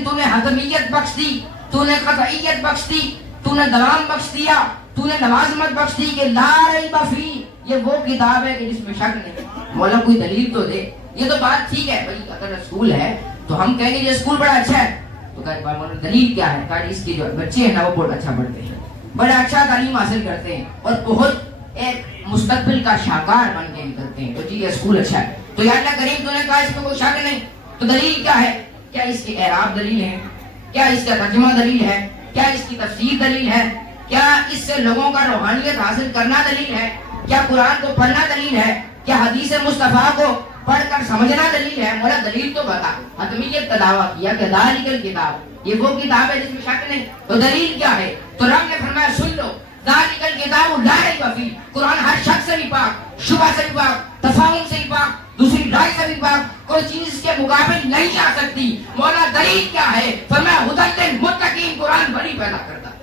لیکن تو نے حتمیت بخش دی, تو نے قطعیت بخش دی, تو نے دوام بخش دیا, تو نے لوازمت بخش دی کہ لا ریب فی, یہ وہ کتاب ہے کہ جس میں شک نہیں. مولا کوئی دلیل تو دے. یہ تو بات ٹھیک ہے بھائی, اگر اسکول ہے تو ہم کہیں گے یہ اسکول بڑا اچھا ہے, تو کہتے ہیں مولا دلیل کیا ہے؟ کہا اس کے جو بچے ہیں نا وہ بہت اچھا پڑھتے ہیں, بڑا اچھا تعلیم حاصل کرتے ہیں اور بہت ایک مستقبل کا شاہکار بن کے نکلتے ہیں, تو جی یہ اسکول اچھا ہے. تو یا اللہ کریم تو نے کہا اس میں کوئی شک نہیں, تو دلیل کیا ہے؟ کیا اس کی اعراب دلیل ہے؟ کیا اس کا ترجمہ دلیل ہے؟ کیا اس کی تفسیر دلیل ہے؟ کیا اس سے لوگوں کا روحانیت حاصل کرنا دلیل ہے؟ کیا قرآن کو پڑھنا دلیل ہے؟ کیا حدیث مصطفیٰ کو پڑھ کر سمجھنا دلیل ہے؟ مولا دلیل تو بتا. حتمیت کا دعویٰ کیا کہ ذالک الکتاب, یہ وہ کتاب ہے جس میں شک نہیں, تو دلیل کیا ہے؟ تو رب نے فرمایا سن لو, ذالک الکتاب لا ریب فیہ, قرآن ہر شک سے بھی پاک, شبہ سے بھی پاک, تفاہم سے بھی پاک, دوسری رائے سے بھی پاک, کوئی چیز کے مقابل نہیں آ سکتی. مولا دلیل کیا ہے؟ فرمایا ھدی للمتقین, قرآن ولی پیدا کرتا ہے,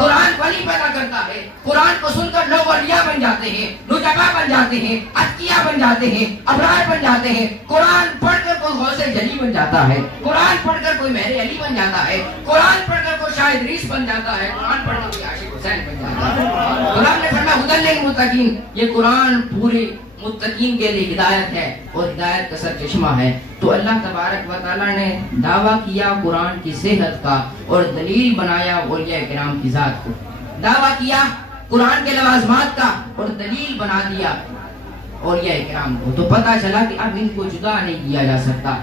قرآن ولی پیدا کرتا ہے. قرآن کو سن کر لوگ اولیاء بن جاتے ہیں, نجبا بن جاتے ہیں, اتقیاء بن جاتے ہیں, ابرار بن جاتے ہیں. قرآن پڑھ کر کوئی غوث جلی بن جاتا ہے, قرآن پڑھ کر کوئی مہر علی بن جاتا ہے, قرآن پڑھ کر کوئی شاہ ادریس بن جاتا ہے, قرآن پڑھ کر کوئی عاشق حسین بن جاتا ہے. قرآن نے فرمایا ھدی للمتقین, یہ قرآن پورے متقین کے لیے ہدایت ہے اور ہدایت کا سر چشمہ ہے. تو اللہ تبارک و تعالیٰ نے دعویٰ کیا قرآن کی صحت کا اور دلیل بنایا اولیاء کرام کی ذات کو. دعویٰ کیا قرآن کے لوازمات کا اور دلیل بنا دیا اولیاء کرام کو. تو پتہ چلا کہ اب ان کو جدا نہیں کیا جا سکتا,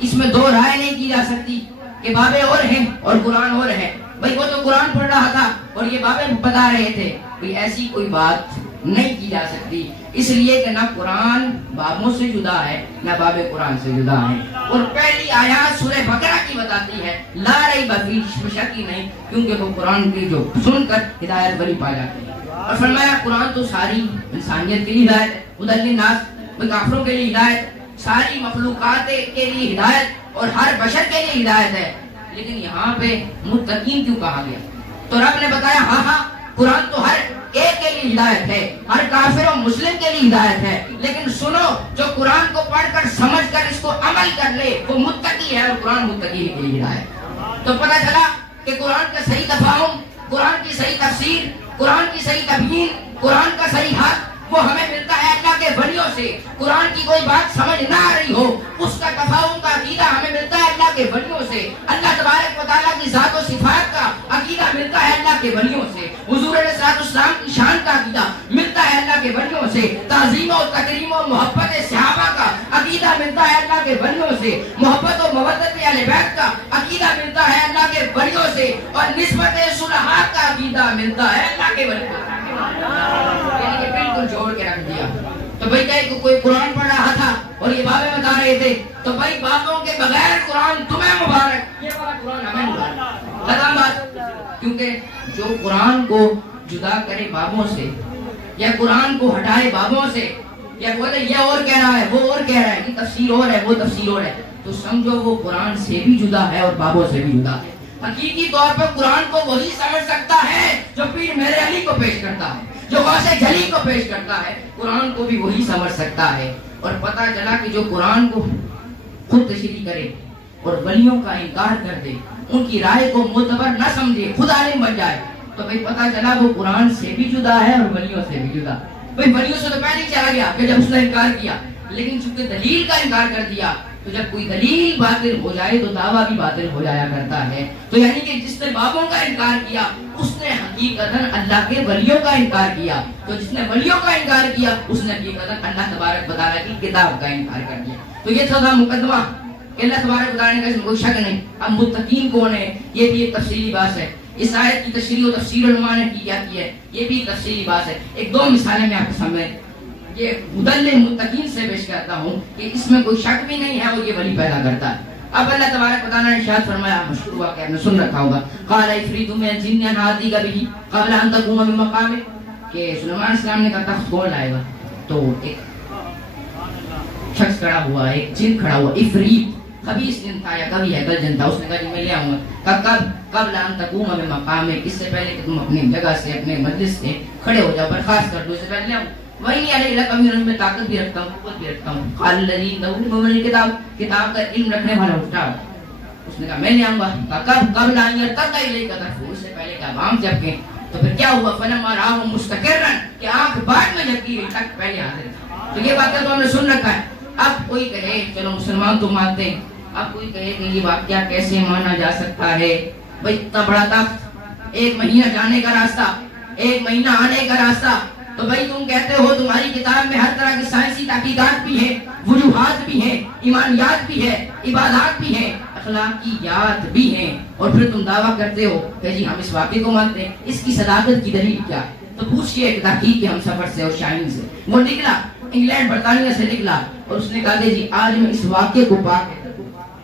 اس میں دو رائے نہیں کی جا سکتی کہ بابے اور ہیں اور قرآن اور ہے. بھائی وہ تو قرآن پڑھ رہا تھا اور یہ بابے بتا رہے تھے, کوئی ایسی کوئی بات نہیں کی جا سکتی, اس لیے کہ نہ قرآن بابوں سے جدا ہے نہ باب قرآن سے جدا ہے. اور پہلی آیات سورہ بقرہ کی بتاتی ہے لا ریب فیہ, شک ہی نہیں, کیونکہ وہ قرآن کی جو سن کر ہدایت ولی پا جاتے ہیں. اور فرمایا قرآن تو ساری انسانیت کے لیے ہدایت ہے, ھدی للناس, کافروں کے لیے ہدایت, ساری مخلوقات کے لیے ہدایت اور ہر بشر کے لیے ہدایت ہے. لیکن یہاں پہ متقین کیوں کہا گیا؟ تو رب نے بتایا ہاں ہاں قرآن تو ہر ایک کے لیے ہدایت ہے, ہر کافر و مسلم کے لیے ہدایت ہے, لیکن سنو جو قرآن کو پڑھ کر سمجھ کر اس کو عمل کر لے وہ متقی ہے, اور قرآن متقی کے لیے ہدایت. تو پتہ چلا کہ قرآن کا صحیح تفاہم, قرآن کی صحیح تفسیر, قرآن کی صحیح تبیین, قرآن کا صحیح حق وہ ہمیں ملتا ہے اللہ کے ولیوں سے. قرآن کی کوئی بات سمجھ نہ آ رہی ہو اس کا تفاہم کا عقیدہ ہمیں ملتا ہے اللہ کے ولیوں سے. اللہ تبارک و تعالیٰ کی ذات و صفات کا عقیدہ ملتا ہے اللہ کے ولیوں سے. حضور علیہ السلام کی شان کا عقیدہ ملتا ہے اللہ کے ولیوں سے. تعظیم و تکریم و محبت صحابہ کا عقیدہ ملتا ہے اللہ کے ولیوں سے. محبت و مودت اہل بیت کا عقیدہ ملتا ہے اللہ کے ولیوں سے. اور نسبت صلحاء کا عقیدہ ملتا ہے اللہ کے ولیوں سے. یعنی کہ بالکل جوڑ کے رکھ دیا. تو بھائی کہ کوئی قرآن پڑھ رہا تھا اور یہ بابے بتا رہے تھے, تو بھائی بابوں کے بغیر قرآن تمہیں مبارک, یہ والا قرآن ہمیں مبارک. ختم بات. کیونکہ جو قرآن کو جدا کرے بابوں سے یا قرآن کو ہٹائے بابوں سے یا بولے یہ اور کہہ رہا ہے وہ اور کہہ رہا ہے, یہ تفسیر اور ہے وہ تفسیر اور ہے, تو سمجھو وہ قرآن سے بھی جدا ہے اور بابوں سے بھی جدا ہے. حقیقی طور پر قرآن کو وہی سمجھ سکتا ہے جو پیر میرے علی کو پیش کرتا ہے, جو غوث جلی کو پیش کرتا ہے, قرآن کو بھی وہی سمجھ سکتا ہے. اور پتہ چلا کہ جو قرآن کو خود تشریح کرے اور ولیوں کا انکار کر دے, ان کی رائے کو معتبر نہ سمجھے, خود عالم بن جائے, تو بھئی پتہ چلا وہ قرآن سے بھی جدا ہے اور ولیوں سے بھی جدا. بھئی ولیوں سے تو پہلے ہی چلا گیا کہ جب اس نے انکار کیا, لیکن چونکہ دلیل کا انکار کر دیا, تو جب کوئی دلیل باطل ہو جائے تو دعویٰ بھی باطل ہو جایا کرتا ہے. تو یعنی کہ جس نے بابوں کا انکار کیا اس نے حقیقتاً اللہ کے ولیوں کا انکار کیا, تو جس نے ولیوں کا انکار کیا اس نے حقیقتاً اللہ تبارک و تعالیٰ کی کتاب کا انکار کر دیا. تو یہ تھا مقدمہ کہ اللہ تبارک و تعالیٰ نے کوئی شک نہیں. اب متقین کون ہے یہ بھی ایک تفصیلی بات ہے. اس آیت کی تشریح و تفسیر علماء نے کی جاتی ہے, یہ بھی تفصیلی بات ہے. ایک دو مثالیں میں آپ کو سامنے یہ ھدی للمتقین سے پیش کرتا ہوں کہ اس میں کوئی شک بھی نہیں ہے اور یہ ولی پیدا کرتا ہے. اب اللہ تبارک و تعالیٰ نے ارشاد فرمایا, مشہور واقعہ آپ نے سن رکھا ہوگا, قال عفریت من الجن انا آتیک بہ قبل ان تقوم من مقامک, کہ سلیمان علیہ السلام نے کہا تخت کون لائے گا, تو ایک شخص کھڑا ہوا, ایک جن کھڑا ہوا, عفریت خبیث جن تھا یا کبھی ہیکل جن تھا, اس نے کہا جی میں لے آؤں گا. کب قبل ان تقوم من مقامک, اس سے پہلے کہ تم اپنی جگہ سے اپنے مجلس سے کھڑے ہو جاؤ, برخاست کر دو, اس سے پہلے لے آؤں. وہی علیہ لکم میں طاقت بھی رکھتا ہوں, قوت بھی رکھتا ہوں. قال الذی عنده علم الکتاب, کتاب کا علم رکھنے والا اٹھا. اس نے کہا میں لے آؤں گا. کہا کب لائیں گے؟ تب نہیں لے گا. اس سے پہلے کہ عوام جب گئے تو پھر کیا ہوا؟ فلما رآہ مستقرا کہ آنکھ بعد میں جب کی گئی تک پہلے حاضر تھا. تو یہ باتیں تو ہم نے سن رکھا ہے. اب کوئی کہے چلو مسلمان تو مانتے ہیں, اب کوئی کہے کہ یہ واقعہ کیسے مانا جا سکتا ہے؟ بھائی اتنا بڑا تخت, 1 مہینہ جانے کا راستہ, 1 مہینہ آنے کا راستہ, تو بھائی تم کہتے ہو تمہاری کتاب میں ہر طرح کی سائنسی تحقیقات بھی ہیں, وجوہات بھی ہیں, ایمانیات بھی ہے, عبادات بھی ہیں, اخلاقیات بھی ہیں, اور پھر تم دعویٰ کرتے ہو کہ جی ہم اس واقعے کو مانتے ہیں. اس کی صداقت کی دلیل کیا ہے؟ تو پوچھئے ایک تحقیق کے ہم سفر سے اور شاہین سے, وہ نکلا انگلینڈ برطانیہ سے نکلا, اور اس نے کہا کہ جی آج میں اس واقعے کو پا کے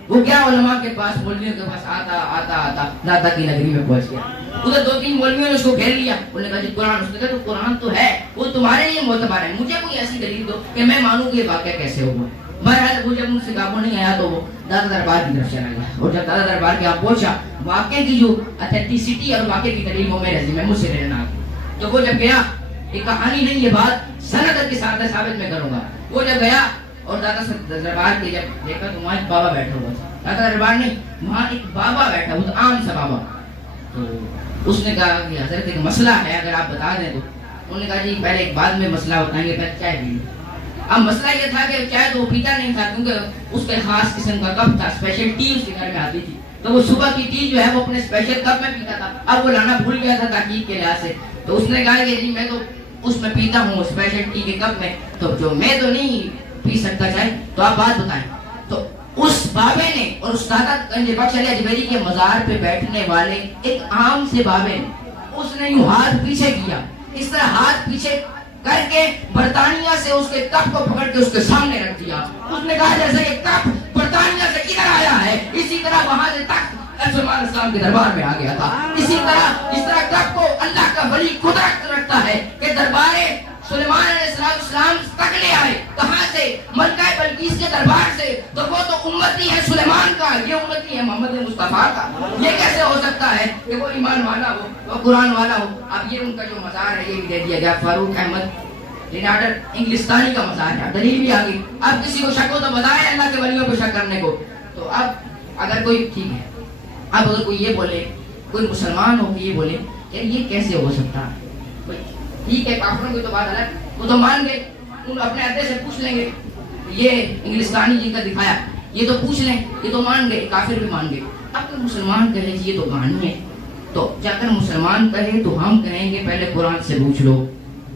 وہ کیا علماء کے پاس, مولویوں کے پاس آتا دادا کی نگری میں پہنچ گیا. ادھر 2-3 مولویوں نے اس کو گھیر لیا. انہوں نے کہا جی قرآن. اس نے کہا تو قرآن تو ہے, وہ تمہارے لیے معتبر ہے, مجھے کوئی ایسی دلیل دو کہ میں مانوں کہ یہ واقعہ کیسے ہوا. بہرحال وہ جب ان سے قابو نہیں آیا تو وہ دادا دربار کی طرف چلا گیا, اور جب دادا دربار کے آپ پہنچا, واقعے کی جو اتھینٹسٹی اور واقعے کی دلیل وہ میرے ذمہ مجھ سے لینا. تو وہ جب گیا, یہ کہانی نہیں, یہ بات سند کے ساتھ ثابت میں کروں گا. وہ جب گیا اور دادا دربار کے جب دیکھا تو وہاں ایک بابا بیٹھا ہوا تھا. دادا دربار نہیں, وہاں ایک بابا بیٹھا ہوا تھا, عام سا بابا. تو اس نے کہا کہ حضرت ایک مسئلہ ہے, اگر آپ بتا دیں تو. انہوں نے کہا جی پہلے ایک بعد میں مسئلہ بتائیں گے, پہلے چائے پی. اب مسئلہ یہ تھا کہ چائے تو وہ پیتا نہیں تھا, کیونکہ اس کے خاص قسم کا کپ تھا, اسپیشل ٹی اس کے گھر میں آتی تھی, تو وہ صبح کی ٹی جو ہے وہ اپنے اسپیشل کپ میں پیتا تھا. اب وہ لانا بھول گیا تھا تحقیق کے لحاظ سے. تو اس نے کہا کہ جی میں تو اس میں پیتا ہوں اسپیشل ٹی کے کپ میں, تو جو میں تو نہیں پی سکتا چائے, تو آپ بات بتائیں. تو اس بابے نے اور استاد گنج بخش علی اجمیری کے مزار پہ بیٹھنے والے ایک عام سے بابے نے, اس نے یوں ہاتھ پیچھے کیا, اس طرح ہاتھ پیچھے کر کے برطانیہ سے اس کے کپ کو پکڑ کے اس کے سامنے رکھ دیا. اس نے کہا جیسے یہ کپ برطانیہ سے ادھر آیا ہے, اسی طرح وہاں سے تخت سلیمان السلام کے دربار میں آ گیا تھا. اسی طرح اس طرح کپ کو اللہ کا ولی قدرت رکھتا ہے کہ دربار سلیمان علیہ السلام تک لے آئے. کہاں سے؟ ملکہ بلقیس کے دربار سے. تو وہ تو امتی ہے سلیمان کا, یہ امتی ہے محمد مصطفیٰ کا. یہ کیسے ہو سکتا ہے کہ وہ ایمان والا ہو, وہ قرآن والا ہو؟ اب یہ ان کا جو مزار ہے یہ بھی دے دیا گیا, فاروق احمد لیناڈر انگلستانی کا مزار ہے. دلیل بھی آ گئی. اب کسی کو شک ہو تو بتائے اللہ کے ولیوں کو شک کرنے کو. تو اب اگر کوئی ٹھیک ہے, اب اگر کوئی یہ بولے, کوئی مسلمان ہو کہ یہ بولے کہ یہ کیسے ہو سکتا ہے, ٹھیک ہے کافروں کی تو بات الگ, وہ تو مان گئے, ان اپنے عہدے سے پوچھ لیں گے, یہ انگلستانی جن کا دکھایا یہ تو پوچھ لیں, یہ تو مان گئے, کافر بھی مان گئے. اب کوئی مسلمان کہے یہ تو کہانی ہے, تو جا کر مسلمان کہے تو ہم کہیں گے پہلے قرآن سے پوچھ لو,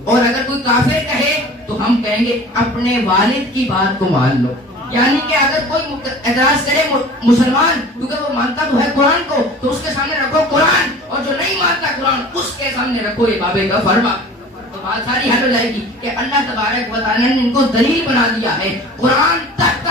اور اگر کوئی کافر کہے تو ہم کہیں گے اپنے والد کی بات کو مان لو. یعنی کہ اگر کوئی اعتراض کرے مسلمان, کیونکہ وہ مانتا تو ہے قرآن کو, تو اس کے سامنے رکھو قرآن, اور جو نہیں مانتا قرآن اس کے سامنے رکھو یہ بابے کا فرما. تو بات ساری حل ہو جائے گی کہ اللہ تبارک و تعالیٰ نے ان کو دلیل بنا دیا ہے. قرآن تک